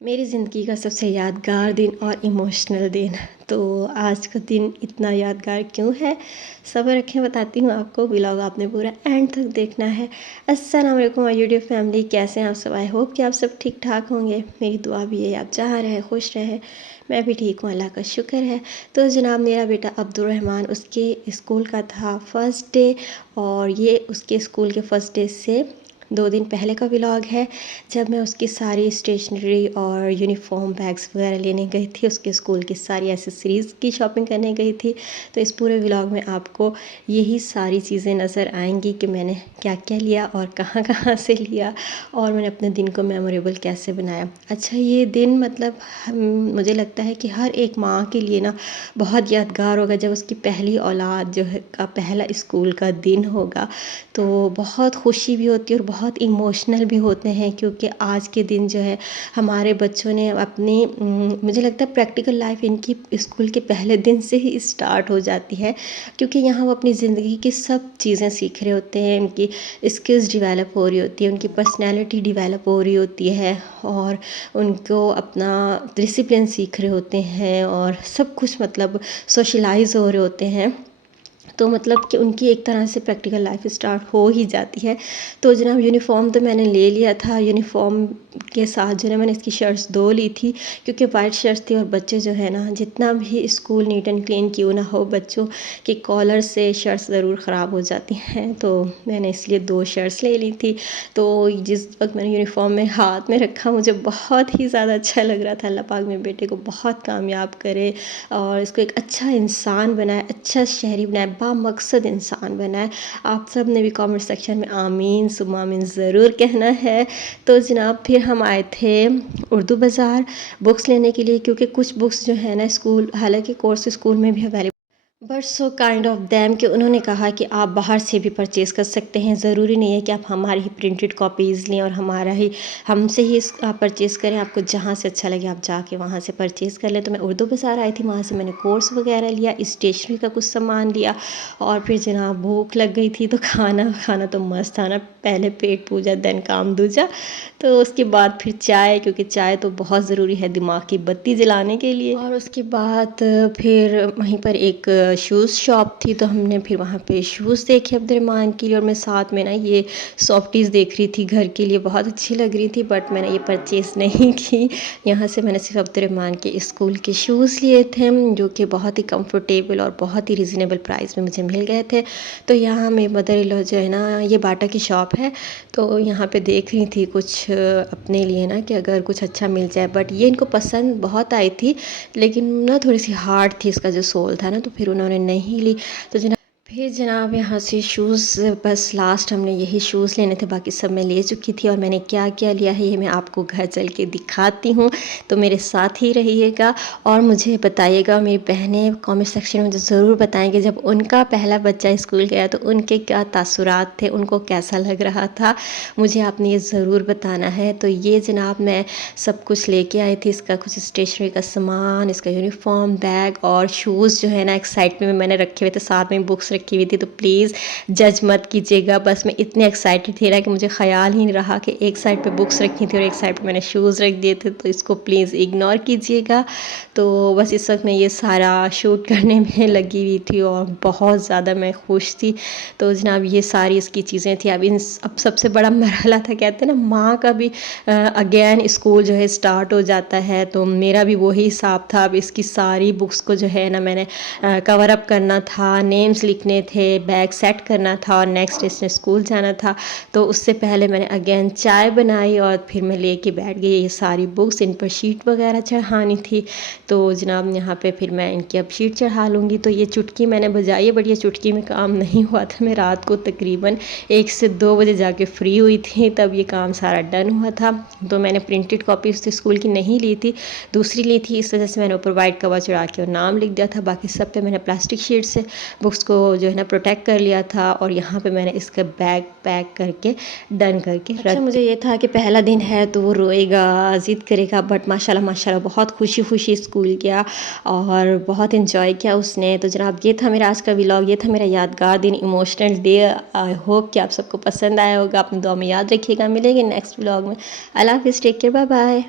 मेरी ज़िंदगी का सबसे यादगार दिन और इमोशनल दिन। तो आज का दिन इतना यादगार क्यों है, सब्र रखें बताती हूँ आपको। व्लॉग आपने पूरा एंड तक देखना है। अस्सलाम वालेकुम माय यूट्यूब फैमिली, कैसे हैं आप सब? आई होप कि आप सब ठीक ठाक होंगे। मेरी दुआ भी है आप जहाँ रहें खुश रहें। मैं भी ठीक हूँ, अल्लाह का शुक्र है। तो जनाब मेरा बेटा अब्दुर्रहमान, उसके स्कूल का था फ़र्स्ट डे, और ये उसके स्कूल के फ़र्स्ट डे से 2 दिन पहले का व्लॉग है, जब मैं उसकी सारी स्टेशनरी और यूनिफ़ॉर्म बैग्स वगैरह लेने गई थी। उसके स्कूल की सारी एसेसरीज़ की शॉपिंग करने गई थी। तो इस पूरे व्लॉग में आपको यही सारी चीज़ें नज़र आएंगी कि मैंने क्या क्या लिया और कहाँ कहाँ से लिया, और मैंने अपने दिन को मेमोरेबल कैसे बनाया। अच्छा, ये दिन मतलब मुझे लगता है कि हर एक माँ के लिए ना बहुत यादगार होगा, जब उसकी पहली औलाद जो है का पहला स्कूल का दिन होगा। तो बहुत खुशी भी होती है और बहुत इमोशनल भी होते हैं, क्योंकि आज के दिन जो है हमारे बच्चों ने अपनी मुझे लगता है प्रैक्टिकल लाइफ इनकी स्कूल के पहले दिन से ही स्टार्ट हो जाती है, क्योंकि यहाँ वो अपनी ज़िंदगी की सब चीज़ें सीख रहे होते हैं। उनकी स्किल्स डेवलप हो रही होती है, उनकी पर्सनैलिटी डेवलप हो रही होती है, और उनको अपना डिसिप्लिन सीख रहे होते हैं, और सब कुछ मतलब सोशलाइज हो रहे होते हैं। तो मतलब कि उनकी एक तरह से प्रैक्टिकल लाइफ स्टार्ट हो ही जाती है। तो जनाब यूनिफ़ॉर्म तो मैंने ले लिया था। यूनिफ़ॉर्म के साथ जो है मैंने इसकी शर्ट्स 2 ली थी, क्योंकि वाइट शर्ट्स थी, और बच्चे जो है ना, जितना भी स्कूल नीट एंड क्लीन क्यों ना हो, बच्चों के कॉलर से शर्ट्स ज़रूर ख़राब हो जाती हैं। तो मैंने इसलिए 2 शर्ट्स ले ली थी। तो जिस वक्त मैंने यूनिफ़ॉर्म में हाथ में रखा, मुझे बहुत ही ज़्यादा अच्छा लग रहा था। अल्लाह पाक मेरे बेटे को बहुत कामयाब करे और इसको एक अच्छा इंसान बनाए, अच्छा शहरी बनाए, बामकसद इंसान बनाए। आप सब ने भी कमेंट सेक्शन में आमीन सुम्मा आमीन ज़रूर कहना है। तो जनाब फिर हम आए थे उर्दू बाज़ार बुक्स लेने के लिए, क्योंकि कुछ बुक्स जो है ना स्कूल, हालांकि कोर्स स्कूल में भी available, but so kind of them कि उन्होंने कहा कि आप बाहर से भी परचेज़ कर सकते हैं। ज़रूरी नहीं है कि आप हमारी ही प्रिंटेड कॉपीज़ लें और हमारा ही हमसे ही आप परचेज़ करें। आपको जहाँ से अच्छा लगे आप जाके वहाँ से परचेज़ कर लें। तो मैं उर्दू बाज़ार आई थी, वहाँ से मैंने कोर्स वगैरह लिया, स्टेशनरी का कुछ सामान लिया, और फिर जनाब भूख लग गई थी, तो खाना खाना तो मस्त था ना। पहले पेट पूजा देन काम दूजा। तो उसके बाद फिर चाय, क्योंकि चाय तो बहुत ज़रूरी है दिमाग की बत्ती जलाने के लिए। और उसके बाद फिर वहीं पर एक शूज़ शॉप थी, तो हमने फिर वहाँ पे शूज़ देखे अब्दुर्रहमान के लिए, और मैं साथ में ना ये सॉफ्टीज़ देख रही थी घर के लिए, बहुत अच्छी लग रही थी, बट मैंने ये परचेज़ नहीं की। यहाँ से मैंने सिर्फ अब्दुर्रहमान के स्कूल के शूज़ लिए थे, जो कि बहुत ही कंफर्टेबल और बहुत ही रिजनेबल प्राइस में मुझे मिल गए थे। तो यहाँ मेरी मदर इन लॉ जो है ना, ये बाटा की शॉप है, तो यहाँ पे देख रही थी कुछ अपने लिए ना, कि अगर कुछ अच्छा मिल जाए। बट ये इनको पसंद बहुत आई थी, लेकिन ना थोड़ी सी हार्ड थी इसका जो सोल था ना, तो फिर उन्होंने नहीं ली। तो फिर जनाब यहाँ से शूज़, बस लास्ट हमने यही शूज़ लेने थे, बाकी सब मैं ले चुकी थी। और मैंने क्या क्या लिया है ये मैं आपको घर चल के दिखाती हूँ, तो मेरे साथ ही रहिएगा। और मुझे बताइएगा, मेरी बहनें कमेंट सेक्शन में मुझे ज़रूर बताएंगे जब उनका पहला बच्चा स्कूल गया तो उनके क्या तासुरात थे, उनको कैसा लग रहा था, मुझे आपने ये ज़रूर बताना है। तो ये जनाब मैं सब कुछ लेके आई थी, इसका कुछ स्टेशनरी का सामान, इसका यूनिफ़ॉर्म, बैग और शूज़ जो है ना एक साइड में मैंने रखे हुए थे, साथ में बुक्स रखी हुई थी। तो प्लीज़ जज मत कीजिएगा, बस मैं इतने एक्साइटेड थी ना कि मुझे ख़याल ही नहीं रहा कि एक साइड पे बुक्स रखी थी और एक साइड पे मैंने शूज़ रख दिए थे, तो इसको प्लीज़ इग्नोर कीजिएगा। तो बस इस वक्त मैं ये सारा शूट करने में लगी हुई थी और बहुत ज़्यादा मैं खुश थी। तो जनाब ये सारी इसकी चीज़ें थी। अब सबसे बड़ा मरहला था, कहते हैं ना माँ का भी अगेन स्कूल जो है स्टार्ट हो जाता है, तो मेरा भी वही हिसाब था। अब इसकी सारी बुक्स को जो है ना मैंने कवर अप करना था, नेम्स लिखने थे, बैग सेट करना था, और नेक्स्ट इसने स्कूल जाना था। तो उससे पहले मैंने अगेन चाय बनाई और फिर मैं लेके बैठ गई ये सारी बुक्स, इन पर शीट वगैरह चढ़ानी थी। तो जनाब यहाँ पे फिर मैं इनकी अब शीट चढ़ा लूँगी। तो ये चुटकी मैंने बजाई है, बट ये चुटकी में काम नहीं हुआ था। मैं रात को तकरीबन 1 से 2 बजे जाके फ्री हुई थी, तब ये काम सारा डन हुआ था। तो मैंने प्रिंटेड कॉपी उस स्कूल की नहीं ली थी, दूसरी ली थी, इस वजह से मैंने ऊपर वाइट कवर चढ़ा के और नाम लिख दिया था। बाकी सब पे मैंने प्लास्टिक शीट से बुक्स को जो है ना प्रोटेक्ट कर लिया था, और यहाँ पे मैंने इसका बैग पैक करके डन करके अच्छा, मुझे ये था कि पहला दिन है तो वो रोएगा, ज़िद करेगा, बट माशाल्लाह माशाल्लाह बहुत खुशी खुशी स्कूल गया और बहुत इन्जॉय किया उसने। तो जनाब ये था मेरा आज का व्लॉग, ये था मेरा यादगार दिन, इमोशनल डे। आई होप कि आप सबको पसंद आया होगा। अपनी दुआ में याद रखिएगा। मिलेंगे नेक्स्ट व्लॉग में। अल्लाह हाफिज़, टेक केयर, बाय बाय।